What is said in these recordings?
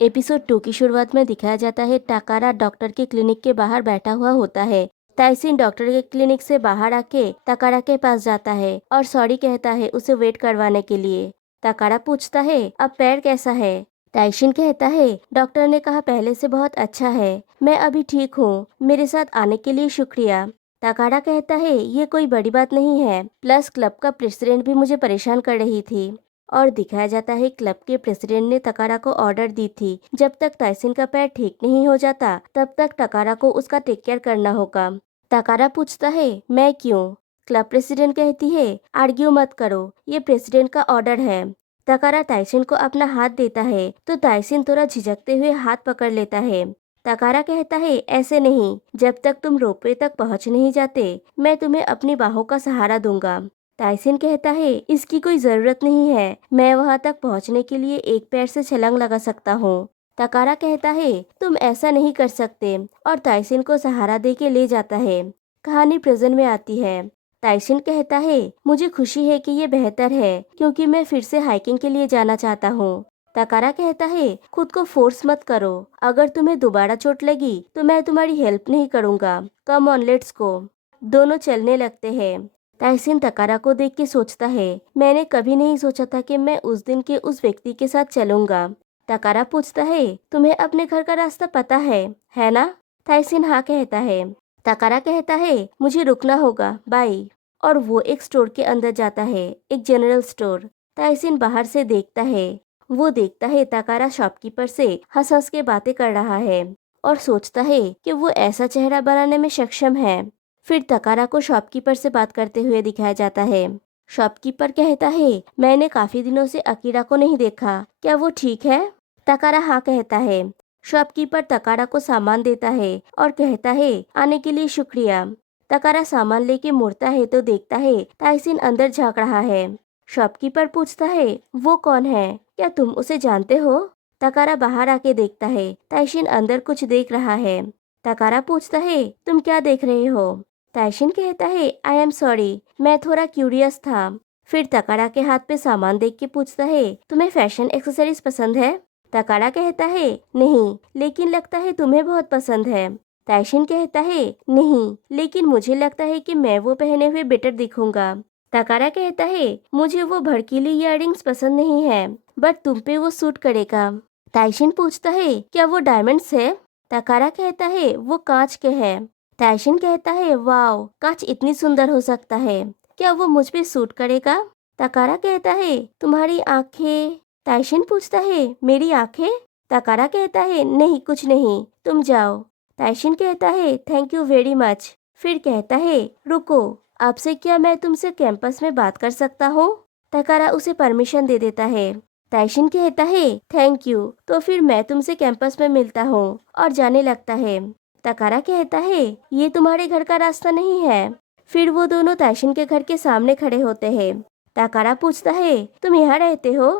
Episode 2 की शुरुआत में दिखाया जाता है टाकारा डॉक्टर के क्लिनिक के बाहर बैठा हुआ होता है। ताइसिन डॉक्टर के क्लिनिक से बाहर आके टाकारा के पास जाता है और सॉरी कहता है उसे वेट करवाने के लिए। टाकारा पूछता है अब पैर कैसा है। ताइसिन कहता है डॉक्टर ने कहा पहले से बहुत अच्छा है, मैं अभी ठीक हूँ, मेरे साथ आने के लिए शुक्रिया। टाकारा कहता है ये कोई बड़ी बात नहीं है, प्लस क्लब का प्रेसिडेंट भी मुझे परेशान कर रही थी। और दिखाया जाता है क्लब के प्रेसिडेंट ने तकारा को ऑर्डर दी थी जब तक टाइसन का पैर ठीक नहीं हो जाता तब तक तकारा को उसका टेक केयर करना होगा। तकारा पूछता है मैं क्यों। क्लब प्रेसिडेंट कहती है आर्ग्यू मत करो, ये प्रेसिडेंट का ऑर्डर है। तकारा टाइसन को अपना हाथ देता है तो टाइसन थोड़ा झिझकते हुए हाथ पकड़ लेता है। तकारा कहता है ऐसे नहीं, जब तक तुम रोपवे तक पहुंच नहीं जाते मैं तुम्हें अपनी बाहों का सहारा दूंगा। टाइसन कहता है इसकी कोई जरूरत नहीं है, मैं वहां तक पहुंचने के लिए एक पैर से छलांग लगा सकता हूँ। तकारा कहता है तुम ऐसा नहीं कर सकते और टाइसन को सहारा दे के ले जाता है। कहानी प्रेजेंट में आती है। टाइसन कहता है मुझे खुशी है कि ये बेहतर है क्योंकि मैं फिर से हाइकिंग के लिए जाना चाहता हूँ। तकारा कहता है खुद को फोर्स मत करो, अगर तुम्हें दोबारा चोट लगी तो मैं तुम्हारी हेल्प नहीं करूँगा, कम ऑन लेट्स गो। दोनों चलने लगते हैं। ताइसिन तकारा को देख के सोचता है मैंने कभी नहीं सोचा था कि मैं उस दिन के उस व्यक्ति के साथ चलूंगा। तकारा पूछता है तुम्हें अपने घर का रास्ता पता है ना। ताइसिन हाँ कहता है। तकारा कहता है मुझे रुकना होगा, बाय। और वो एक स्टोर के अंदर जाता है, एक जनरल स्टोर। ताइसिन बाहर से देखता है। वो देखता है तकारा शॉपकीपर से हंस हंस के बातें कर रहा है और सोचता है कि वो ऐसा चेहरा बनाने में सक्षम है। फिर तकारा को शॉपकीपर से बात करते हुए दिखाया जाता है। शॉपकीपर कहता है मैंने काफी दिनों से अकीरा को नहीं देखा, क्या वो ठीक है। तकारा हाँ कहता है। शॉपकीपर तकारा को सामान देता है और कहता है आने के लिए शुक्रिया। तकारा सामान लेके मुड़ता है तो देखता है ताइसिन अंदर झांक रहा है। शॉपकीपर पूछता है वो कौन है, क्या तुम उसे जानते हो। तकारा बाहर आके देखता है ताइसिन अंदर कुछ देख रहा है। तकारा पूछता है तुम क्या देख रहे हो। ताइशिन कहता है आई एम सॉरी, मैं थोड़ा क्यूरियस था। फिर तकारा के हाथ पे सामान देख के पूछता है तुम्हें फैशन एक्सेसरीज पसंद है। तकारा कहता है नहीं, लेकिन लगता है तुम्हें बहुत पसंद है। ताइशिन कहता है नहीं, लेकिन मुझे लगता है कि मैं वो पहने हुए बेटर दिखूंगा। तकारा कहता है मुझे वो भड़कीली इयररिंग्स पसंद नहीं है, बट तुम पे वो सूट करेगा। ताइशिन पूछता है क्या वो डायमंड्स है। तकारा कहता है वो कांच के हैं। ताइशिन कहता है वाओ, कांच इतनी सुंदर हो सकता है, क्या वो मुझ पे सूट करेगा। तकारा कहता है तुम्हारी आंखें। ताइशिन पूछता है मेरी आंखें। तकारा कहता है नहीं कुछ नहीं, तुम जाओ। ताइशिन कहता है थैंक यू वेरी मच। फिर कहता है रुको, आपसे क्या मैं तुमसे कैंपस में बात कर सकता हूँ। तकारा उसे परमिशन दे देता है। ताइशिन कहता है थैंक यू, तो फिर मैं तुमसे कैंपस में मिलता हूँ और जाने लगता है। तकारा कहता है ये तुम्हारे घर का रास्ता नहीं है। फिर वो दोनों ताइशिन के घर के सामने खड़े होते हैं। तकारा पूछता है तुम यहाँ रहते हो।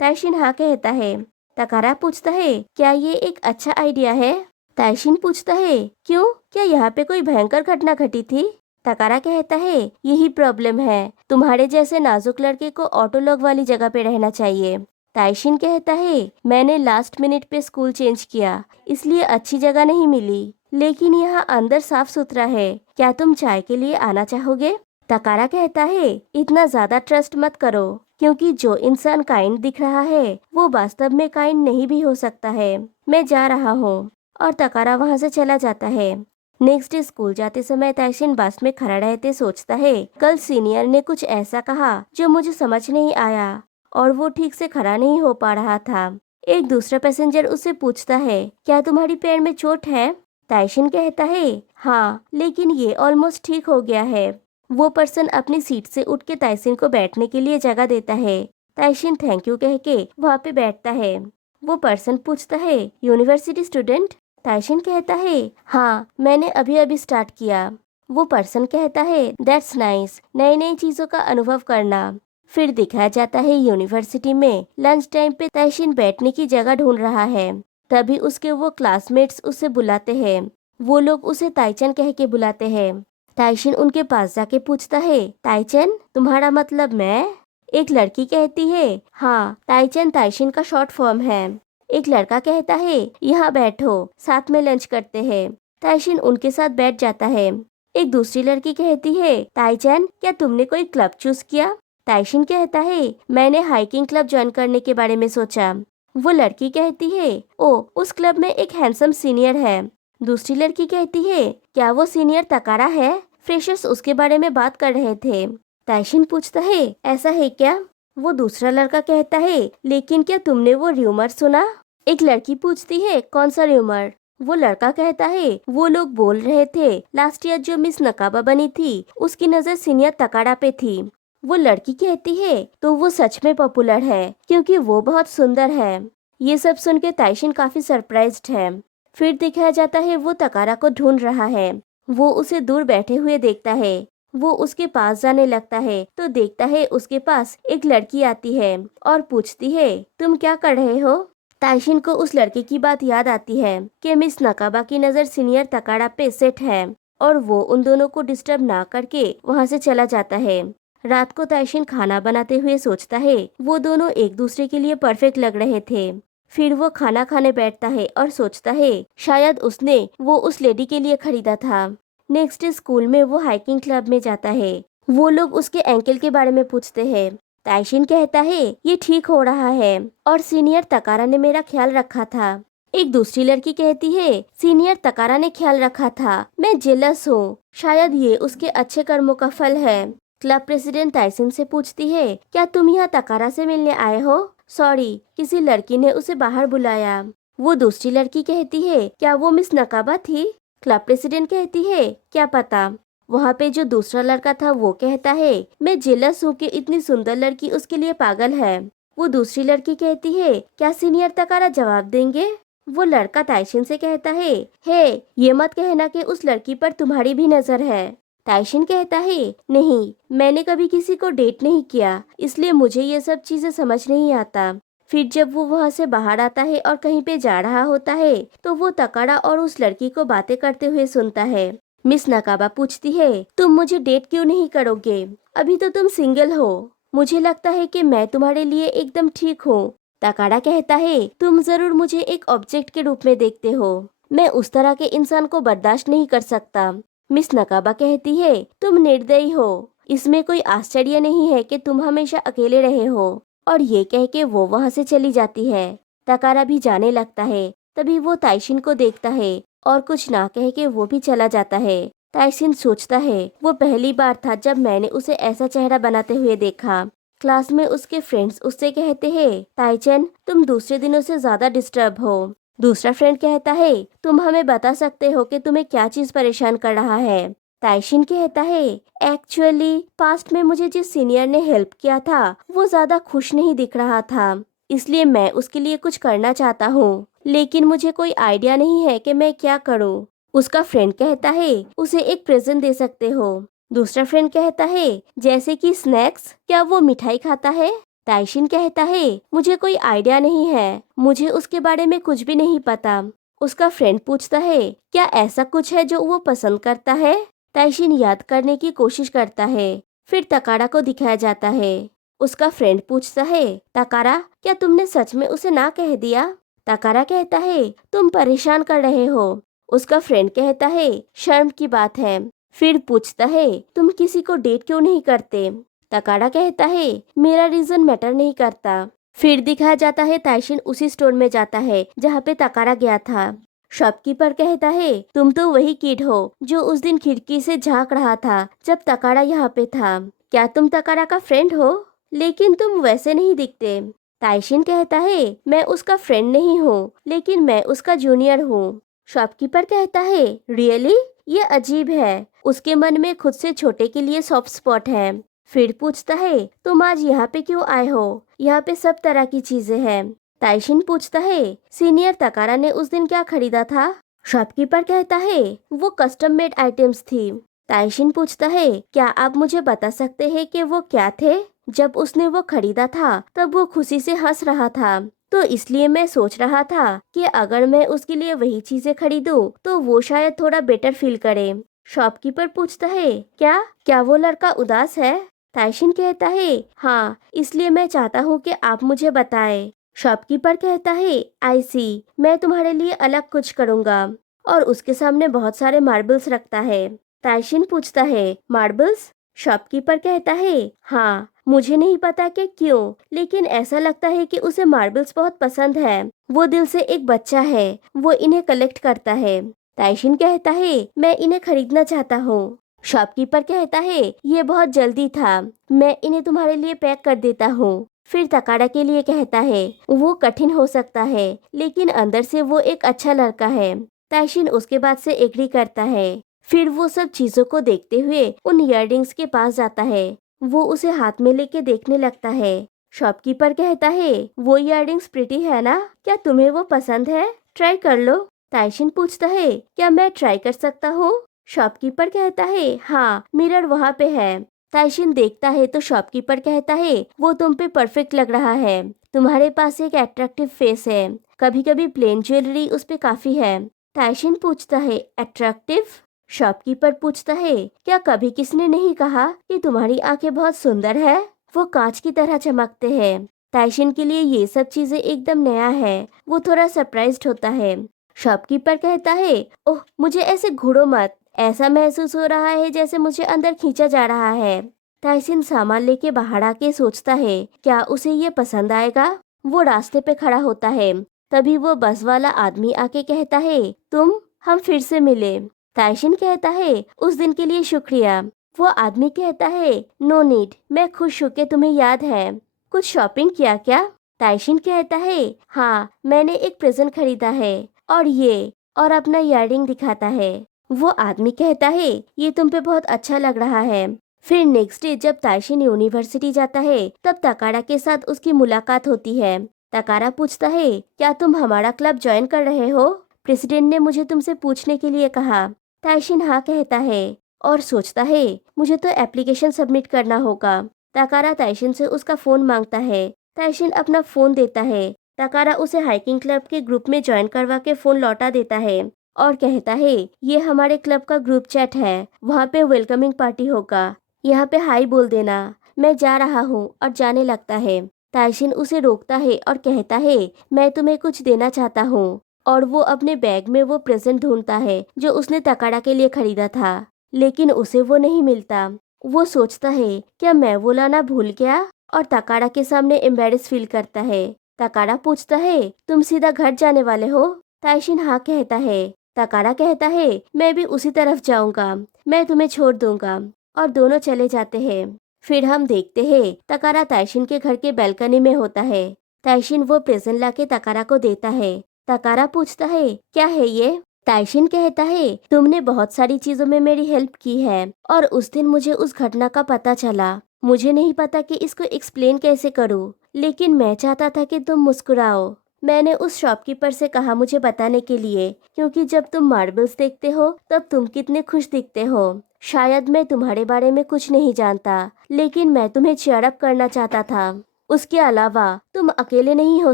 ताइशिन हाँ कहता है। तकारा पूछता है क्या ये एक अच्छा आइडिया है। ताइशिन पूछता है क्यों, क्या यहाँ पे कोई भयंकर घटना घटी थी। तकारा कहता है यही प्रॉब्लम है, तुम्हारे जैसे नाजुक लड़के को ऑटोलॉग वाली जगह पे रहना चाहिए। ताइशिन कहता है मैंने लास्ट मिनट पे स्कूल चेंज किया, इसलिए अच्छी जगह नहीं मिली, लेकिन यहाँ अंदर साफ सुथरा है, क्या तुम चाय के लिए आना चाहोगे। तकारा कहता है इतना ज्यादा ट्रस्ट मत करो, क्योंकि जो इंसान काइंड दिख रहा है वो वास्तव में काइंड नहीं भी हो सकता है, मैं जा रहा हूँ। और तकारा वहाँ से चला जाता है। नेक्स्ट डे स्कूल जाते समय ताइशिन बस में खड़ा रहते सोचता है कल सीनियर ने कुछ ऐसा कहा जो मुझे समझ नहीं आया और वो ठीक से खड़ा नहीं हो पा रहा था। एक दूसरा पैसेंजर उससे पूछता है क्या तुम्हारी पैर में चोट है। ताइशिन कहता है हाँ, लेकिन ये ऑलमोस्ट ठीक हो गया है। वो पर्सन अपनी सीट से उठ के ताइशिन को बैठने के लिए जगह देता है। ताइशिन थैंक यू कह के वहाँ पे बैठता है। वो पर्सन पूछता है यूनिवर्सिटी स्टूडेंट। ताइशिन कहता है हाँ, मैंने अभी अभी स्टार्ट किया। वो पर्सन कहता है दैट्स नाइस, नई नई चीजों का अनुभव करना। फिर दिखाया जाता है यूनिवर्सिटी में लंच टाइम पे ताइशिन बैठने की जगह ढूंढ रहा है। तभी उसके वो क्लासमेट्स उसे बुलाते हैं। वो लोग उसे ताइचन कह के बुलाते हैं। ताइशिन उनके पास जाके पूछता है ताइचन तुम्हारा मतलब मैं। एक लड़की कहती है हाँ, ताइचन ताइशिन का शॉर्ट फॉर्म है। एक लड़का कहता है यहाँ बैठो, साथ में लंच करते हैं। ताइशिन उनके साथ बैठ जाता है। एक दूसरी लड़की कहती है ताईचैन, क्या तुमने कोई क्लब चूज किया? ताइशिन कहता है मैंने हाइकिंग क्लब ज्वाइन करने के बारे में सोचा। वो लड़की कहती है ओ, उस क्लब में एक हैंडसम सीनियर है। दूसरी लड़की कहती है क्या वो सीनियर तकारा है? फ्रेशर्स उसके बारे में बात कर रहे थे। ताइशिन पूछता है ऐसा है क्या? वो दूसरा लड़का कहता है लेकिन क्या तुमने वो र्यूमर सुना? एक लड़की पूछती है कौन सा र्यूमर? वो लड़का कहता है वो लोग बोल रहे थे लास्ट ईयर जो मिस नकाबा बनी थी उसकी नजर सीनियर तकाड़ा पे थी। वो लड़की कहती है तो वो सच में पॉपुलर है क्योंकि वो बहुत सुंदर है। ये सब सुन के ताइशिन काफी सरप्राइज्ड है। फिर दिखाया जाता है वो तकारा को ढूंढ रहा है। वो उसे दूर बैठे हुए देखता है। वो उसके पास जाने लगता है तो देखता है उसके पास एक लड़की आती है और पूछती है तुम क्या कर रहे हो? ताइशिन को उस लड़के की बात याद आती है कि मिस नकाबा की नजर सीनियर तकाड़ा पे सेट है और वो उन दोनों को डिस्टर्ब ना करके वहाँ से चला जाता है। रात को ताइशिन खाना बनाते हुए सोचता है वो दोनों एक दूसरे के लिए परफेक्ट लग रहे थे। फिर वो खाना खाने बैठता है और सोचता है शायद उसने वो उस लेडी के लिए खरीदा था। नेक्स्ट डे स्कूल में वो हाइकिंग क्लब में जाता है। वो लोग उसके एंकल के बारे में पूछते हैं। ताइशिन कहता है ये ठीक हो रहा है और सीनियर तकारा ने मेरा ख्याल रखा था। एक दूसरी लड़की कहती है सीनियर तकारा ने ख्याल रखा था, मैं जेलस हूँ, शायद ये उसके अच्छे कर्मों का फल है। क्लब प्रेसिडेंट ताइशिन से पूछती है क्या तुम यहाँ तकारा से मिलने आए हो? सॉरी, किसी लड़की ने उसे बाहर बुलाया। वो दूसरी लड़की कहती है क्या वो मिस नकाबा थी? क्लब प्रेसिडेंट कहती है क्या पता। वहाँ पे जो दूसरा लड़का था वो कहता है मैं जेलस हूँ कि इतनी सुंदर लड़की उसके लिए पागल है। वो दूसरी लड़की कहती है क्या सीनियर तकारा जवाब देंगे? वो लड़का ताइशिन से कहता है हे, ये मत कहना कि उस लड़की पर तुम्हारी भी नजर है। ताइशिन कहता है नहीं, मैंने कभी किसी को डेट नहीं किया, इसलिए मुझे ये सब चीजें समझ नहीं आता। फिर जब वो वहाँ से बाहर आता है और कहीं पे जा रहा होता है तो वो तकाड़ा और उस लड़की को बातें करते हुए सुनता है। मिस नकाबा पूछती है तुम मुझे डेट क्यों नहीं करोगे? अभी तो तुम सिंगल हो। मुझे लगता है कि मैं तुम्हारे लिए एकदम ठीक हूँ। तकाड़ा कहता है तुम जरूर मुझे एक ऑब्जेक्ट के रूप में देखते हो, मैं उस तरह के इंसान को बर्दाश्त नहीं कर सकता। मिस नकाबा कहती है तुम निर्दयी हो, इसमें कोई आश्चर्य नहीं है कि तुम हमेशा अकेले रहे हो। और ये कह के वो वहाँ से चली जाती है। तकारा भी जाने लगता है। तभी वो ताइशिन को देखता है और कुछ ना कह के वो भी चला जाता है। ताइशिन सोचता है वो पहली बार था जब मैंने उसे ऐसा चेहरा बनाते हुए देखा। क्लास में उसके फ्रेंड्स उससे कहते हैं ताइचन, तुम दूसरे दिनों से ज्यादा डिस्टर्ब हो। दूसरा फ्रेंड कहता है तुम हमें बता सकते हो कि तुम्हें क्या चीज परेशान कर रहा है? ताइशिन कहता है एक्चुअली पास्ट में मुझे जिस सीनियर ने हेल्प किया था वो ज्यादा खुश नहीं दिख रहा था, इसलिए मैं उसके लिए कुछ करना चाहता हूँ, लेकिन मुझे कोई आइडिया नहीं है कि मैं क्या करूँ। उसका फ्रेंड कहता है उसे एक प्रेजेंट दे सकते हो। दूसरा फ्रेंड कहता है जैसे कि स्नैक्स, क्या वो मिठाई खाता है? ताइशिन कहता है मुझे कोई आइडिया नहीं है, मुझे उसके बारे में कुछ भी नहीं पता। उसका फ्रेंड पूछता है क्या ऐसा कुछ है जो वो पसंद करता है? ताइशिन याद करने की कोशिश करता है। फिर तकारा को दिखाया जाता है। उसका फ्रेंड पूछता है तकारा, क्या तुमने सच में उसे ना कह दिया? तकारा कहता है तुम परेशान कर रहे हो। उसका फ्रेंड कहता है शर्म की बात है। फिर पूछता है तुम किसी को डेट क्यों नहीं करते? तकारा कहता है मेरा रीजन मैटर नहीं करता। फिर दिखाया जाता है ताइशिन उसी स्टोर में जाता है जहाँ पे तकारा गया था। शॉपकीपर कहता है तुम तो वही किड हो जो उस दिन खिड़की से झांक रहा था जब तकारा यहाँ पे था। क्या तुम तकारा का फ्रेंड हो? लेकिन तुम वैसे नहीं दिखते। ताइशिन कहता है मैं उसका फ्रेंड नहीं हूँ, लेकिन मैं उसका जूनियर हूँ। शॉपकीपर कहता है रियली, ये अजीब है। उसके मन में खुद से छोटे के लिए सॉफ्ट स्पॉट है। फिर पूछता है तुम आज यहाँ पे क्यों आए हो? यहाँ पे सब तरह की चीजें हैं। ताइशिन पूछता है सीनियर तकारा ने उस दिन क्या खरीदा था? शॉपकीपर कहता है वो कस्टम मेड आइटम्स थी। ताइशिन पूछता है क्या आप मुझे बता सकते हैं कि वो क्या थे? जब उसने वो खरीदा था तब वो खुशी से हंस रहा था, तो इसलिए मैं सोच रहा था कि अगर मैं उसके लिए वही चीजें खरीदूं तो वो शायद थोड़ा बेटर फील करे। शॉपकीपर पूछता है क्या क्या वो लड़का उदास है? ताइशिन कहता है हाँ, इसलिए मैं चाहता हूँ कि आप मुझे बताएं। शॉपकीपर कहता है, आई सी, मैं तुम्हारे लिए अलग कुछ करूँगा, और उसके सामने बहुत सारे मार्बल्स रखता है। ताइशिन पूछता है, मार्बल्स? शॉपकीपर कहता है, हाँ, मुझे नहीं पता कि क्यों, लेकिन ऐसा लगता है कि उसे मार्बल्स बहुत पसंद है। वो दिल से एक बच्चा है, वो इन्हें कलेक्ट करता है। ताइशिन कहता है, मैं इन्हें खरीदना चाहता हूँ। शॉपकीपर कहता है, ये बहुत जल्दी था, मैं इन्हें तुम्हारे लिए पैक कर देता हूँ। फिर तकाड़ा के लिए कहता है, वो कठिन हो सकता है, लेकिन अंदर से वो एक अच्छा लड़का है। ताइशिन उसके बाद से एग्री करता है। फिर वो सब चीजों को देखते हुए उन इयररिंग्स के पास जाता है। वो उसे हाथ में लेके देखने लगता है। शॉपकीपर कहता है, वो इयररिंग्स प्रिटी है ना? क्या तुम्हें वो पसंद है? ट्राई कर लो। ताइशिन पूछता है, क्या मैं ट्राई कर सकता हूँ? शॉपकीपर कहता है, हाँ, मिरर वहाँ पे है। ताइशिन देखता है तो शॉपकीपर कहता है, वो तुम पे परफेक्ट लग रहा है। तुम्हारे पास एक अट्रैक्टिव फेस है। कभी कभी प्लेन ज्वेलरी उस पे काफी है। ताइशिन पूछता है, अट्रैक्टिव? शॉपकीपर पूछता है, क्या कभी किसने नहीं कहा कि तुम्हारी आंखें बहुत सुंदर है? वो कांच की तरह चमकते हैं। ताइशिन के लिए ये सब चीजें एकदम नया है। वो थोड़ा सरप्राइज्ड होता है। शॉपकीपर कहता है, ओह, मुझे ऐसे घूरो मत। ऐसा महसूस हो रहा है जैसे मुझे अंदर खींचा जा रहा है। ताइशिन सामान लेके बाहर आके सोचता है, क्या उसे ये पसंद आएगा? वो रास्ते पे खड़ा होता है। तभी वो बस वाला आदमी आके कहता है, हम फिर से मिले। ताइशिन कहता है, उस दिन के लिए शुक्रिया। वो आदमी कहता है, नो नीड, मैं खुश हूँ कि तुम्हें याद है। कुछ शॉपिंग किया क्या? ताइशिन कहता है, हाँ, मैंने एक प्रेजेंट खरीदा है, और अपना इयररिंग दिखाता है। वो आदमी कहता है, ये तुम पे बहुत अच्छा लग रहा है। फिर नेक्स्ट डे जब ताइशिन यूनिवर्सिटी जाता है, तब तकाड़ा के साथ उसकी मुलाकात होती है। तकाड़ा पूछता है, क्या तुम हमारा क्लब ज्वाइन कर रहे हो? प्रेसिडेंट ने मुझे तुमसे पूछने के लिए कहा। ताइशिन हाँ कहता है और सोचता है, मुझे तो एप्लीकेशन सबमिट करना होगा। तकाड़ा ताइशिन से उसका फोन मांगता है। ताइशिन अपना फोन देता है। तकाड़ा उसे हाइकिंग क्लब के ग्रुप में ज्वाइन करवा के फोन लौटा देता है और कहता है, ये हमारे क्लब का ग्रुप चैट है, वहाँ पे वेलकमिंग पार्टी होगा, यहाँ पे हाई बोल देना, मैं जा रहा हूँ, और जाने लगता है। ताइशिन उसे रोकता है और कहता है, मैं तुम्हें कुछ देना चाहता हूँ, और वो अपने बैग में वो प्रेजेंट ढूंढता है जो उसने तकाड़ा के लिए खरीदा था, लेकिन उसे वो नहीं मिलता। वो सोचता है, क्या मैं वो लाना भूल गया, और तकाड़ा के सामने एम्बेरस फील करता है। तकाड़ा पूछता है, तुम सीधा घर जाने वाले हो? ताइशिन हाँ कहता है। तकाड़ा कहता है, मैं भी उसी तरफ जाऊंगा, मैं तुम्हें छोड़ दूंगा, और दोनों चले जाते हैं। फिर हम देखते हैं तकाड़ा ताइशिन के घर के बैल्कनी में होता है। ताइशिन वो प्रेजेंट लाके तकाड़ा को देता है। तकाड़ा पूछता है, क्या है ये? ताइशिन कहता है, तुमने बहुत सारी चीजों में मेरी हेल्प की है, और उस दिन मुझे उस घटना का पता चला। मुझे नहीं पता कि इसको एक्सप्लेन कैसे करूं, लेकिन मैं चाहता था कि तुम मुस्कुराओ। मैंने उस शॉपकीपर से कहा मुझे बताने के लिए, क्योंकि जब तुम मार्बल्स देखते हो तब तुम कितने खुश दिखते हो। शायद मैं तुम्हारे बारे में कुछ नहीं जानता, लेकिन मैं तुम्हें चीयर अप करना चाहता था। उसके अलावा तुम अकेले नहीं हो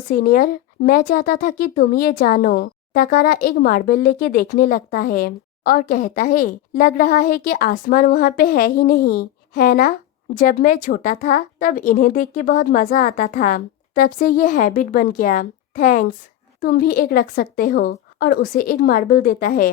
सीनियर, मैं चाहता था कि तुम ये जानो। तकाड़ा एक मार्बल लेके देखने लगता है और कहता है, लग रहा है कि आसमान वहाँ पे है ही नहीं, है ना? जब मैं छोटा था तब इन्हें देख के बहुत मजा आता था, तब से ये हैबिट बन गया। थैंक्स, तुम भी एक रख सकते हो, और उसे एक मार्बल देता है।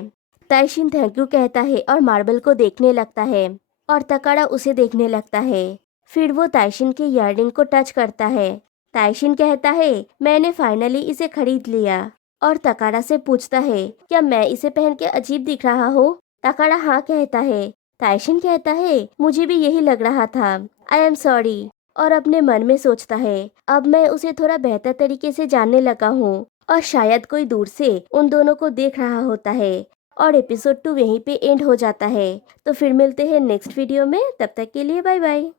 ताइशिन थैंक यू कहता है और मार्बल को देखने लगता है, और तकाड़ा उसे देखने लगता है। फिर वो ताइशिन के इयररिंग को टच करता है। ताइशिन कहता है, मैंने फाइनली इसे खरीद लिया, और तकाड़ा से पूछता है, क्या मैं इसे पहन के अजीब दिख रहा हूँ? तकाड़ा हाँ कहता है। ताइशिन कहता है, मुझे भी यही लग रहा था, आई एम सॉरी, और अपने मन में सोचता है, अब मैं उसे थोड़ा बेहतर तरीके से जानने लगा हूँ, और शायद कोई दूर से उन दोनों को देख रहा होता है। और एपिसोड 2 यहीं पे एंड हो जाता है। तो फिर मिलते हैं नेक्स्ट वीडियो में, तब तक के लिए बाय बाय।